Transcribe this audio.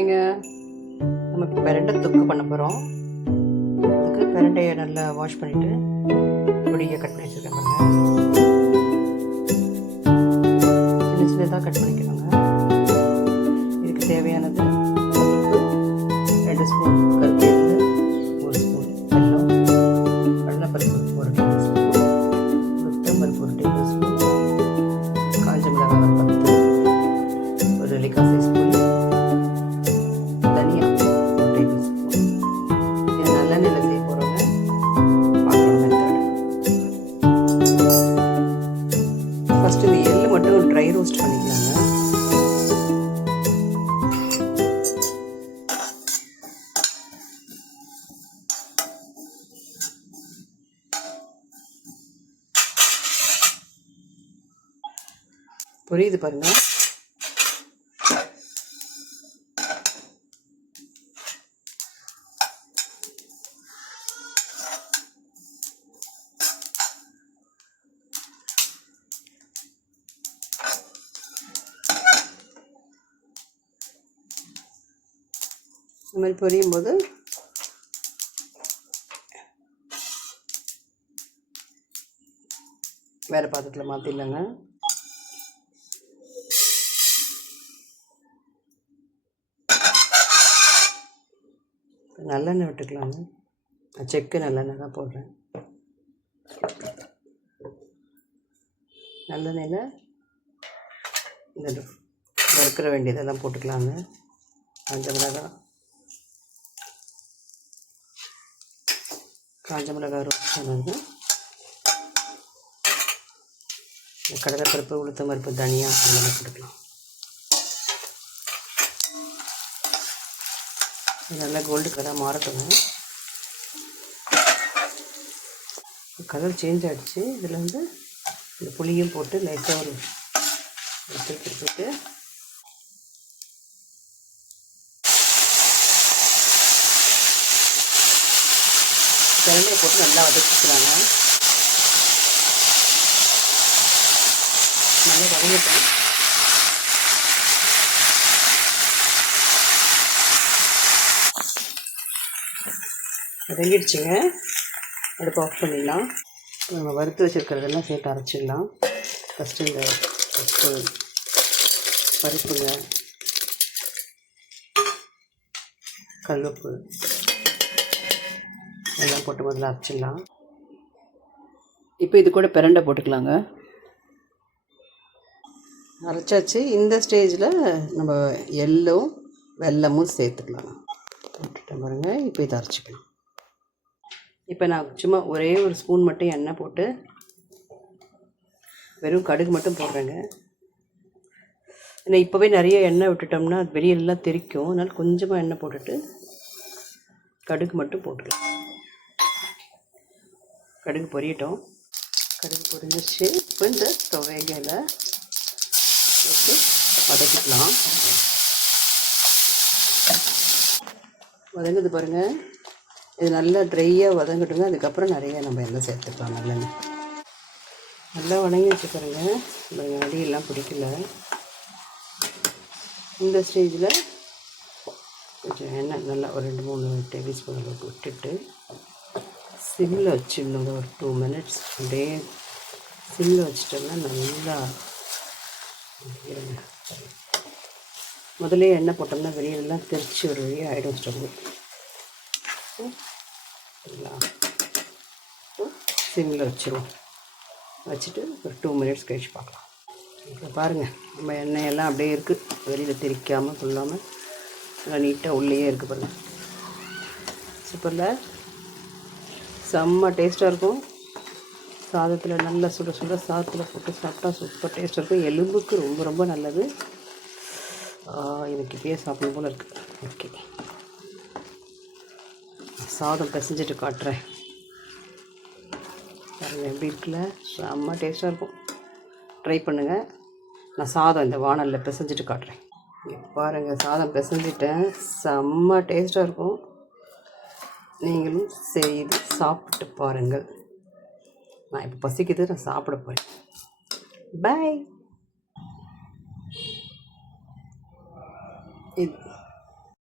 மார்னிங்க. நம்ம இப்போ பிரண்டை தொக்கு பண்ண போகிறோம். அதுக்கு பிரண்டையை நல்லா வாஷ் பண்ணிவிட்டு பொடியை கட் பண்ணி வச்சுருக்கேன் பாருங்கள். சின்ன சின்னதாக கட் பண்ணிக்கணுங்க. இதுக்கு தேவையானது 2 ஸ்பூன் கருவேப்பிலை, 1 ஸ்பூன் வெல்லம், கடலைப்பருப்பு 1 டேபிள் ஸ்பூன், உளுத்தம்பருப்பு 1 டேபிள் ஸ்பூன், காஞ்ச மிளகாய் 10, ஒரு நெல்லிக்காய் சைஸ் புளி, தனியா 1 டேபிள் ஸ்பூன். இது நல்லெண்ணெயில் செய்ய போகிறோங்க. பார்க்கலாம் மெத்தட். ஃபஸ்ட்டு இந்த எள்ளு மட்டும் ட்ரை ரோஸ்ட் பண்ணிக்கலாங்க. புரியுது பாருங்க. இந்த மாதிரி பொரியும் போது வேறு பாத்திரத்தில் மாற்றிடலாங்க. நல்லெண்ணெய் விட்டுக்கலாங்க. செக்கு நல்லெண்ணெய் தான் போடுறேன். நல்லெண்ணெயில் இந்த வறுக்கிற வேண்டியதெல்லாம் போட்டுக்கலாங்க. காஞ்ச மிளகாய் ரோஸ்ட் பண்ணது, கடலைப்பருப்பு, உளுத்தம்பருப்பு, தனியா அதெல்லாம் போட்டுக்கலாம். நல்லா கோல்டு கலராக மாறட்டுங்க. கலர் சேஞ்ச் ஆகிடுச்சு. இதில் வந்து இந்த புளியும் போட்டு லைட்டாக ஒரு எடுத்துட்டு கிழமையை போட்டு நல்லா வதக்கிக்கலாங்க. நல்லா வதங்கிட்டேன். வதங்கிடுச்சுங்க. அடுப்பு ஆஃப் பண்ணிடலாம். நம்ம வறுத்து வச்சுருக்கிறதெல்லாம் சேர்த்து அரைச்சிடலாம். ஃபஸ்ட்டு இந்த பருப்புங்க, கல்லுப்பு எல்லாம் போட்டு முதல்ல அரைச்சிடலாம். இப்போ இது கூட பிரண்டை போட்டுக்கலாங்க. அரைச்சாச்சு. இந்த ஸ்டேஜில் நம்ம எள்ளும் வெல்லமும் சேர்த்துக்கலாம். போட்டுட்டேன் பாருங்கள். இப்போ இதை அரைச்சிக்கலாம். இப்போ நான் சும்மா ஒரே ஒரு ஸ்பூன் மட்டும் எண்ணெய் போட்டு வெறும் கடுகு மட்டும் போடுறேங்க. ஏன்னா இப்போவே நிறைய எண்ணெய் விட்டுட்டோம்னா வெளியெல்லாம் தெரிக்கும். அதனால் கொஞ்சமாக எண்ணெய் போட்டுட்டு கடுகு மட்டும் போட்டுக்கலாம். கடுகு பொரியட்டும். கடுகு பொரிஞ்சிச்சு. இப்போ இந்த துவைகளை போட்டு வதக்கிக்கலாம். வதங்குது பாருங்கள். இது நல்லா ட்ரையாக வதங்கட்டுங்க. அதுக்கப்புறம் நிறைய நம்ம எல்லாம் சேர்த்துக்கலாம். நல்லெண்ணெய் நல்லா வதங்கி வச்சு பாருங்கள். அடியெல்லாம் பிடிக்கல. இந்த ஸ்டேஜில் கொஞ்சம் எண்ணெய் நல்லா ஒரு 2-3 டேபிள் ஸ்பூன் அளவுக்கு விட்டுட்டு சிம்மில் வச்சிடணுங்க. ஒரு 2 மினிட்ஸ் அப்படியே சிம்மில் வச்சிட்டோம்னா நல்லா முதலே எண்ணெய் போட்டோம்னா வெளியெல்லாம் தெரிச்சு ஒரு வழியாக ஆகிடும் ஸ்டவ். சிம்மில் வச்சுருவோம். வச்சுட்டு ஒரு 2 மினிட்ஸ் கழிச்சு பார்க்கலாம். இப்போ பாருங்கள், நம்ம எண்ணெயெல்லாம் அப்படியே இருக்குது. வெளியில் திரிக்காமல் கொள்ளாமல் நல்லா நீட்டாக உள்ளேயே இருக்குது பாருங்கள். சூப்பரில் செம்ம டேஸ்ட்டாக இருக்கும். சாதத்தில் நல்லா சுட சுட சாதத்தில் போட்டு சாப்பிட்டா சூப்பர் டேஸ்ட்டாக இருக்கும். எலும்புக்கு ரொம்ப ரொம்ப நல்லது. எனக்கு இப்பயே சாப்பிடும் போல் இருக்குது. ஓகே, சாதம் பிசைஞ்சிட்டு காட்டுறேன். பாருங்கள் எப்படி இருக்குல்ல. செம்ம டேஸ்ட்டாக இருக்கும். ட்ரை பண்ணுங்கள். நான் சாதம் இந்த வானலில் பிசைஞ்சிட்டு காட்டுறேன். பாருங்கள், சாதம் பிசைஞ்சிட்டேன். செம்ம டேஸ்ட்டாக இருக்கும். நீங்களும் செய்து சாப்பிட்டு பாருங்கள். நான் இப்போ பசிக்குது, நான் சாப்பிட போகிறேன். பாய்.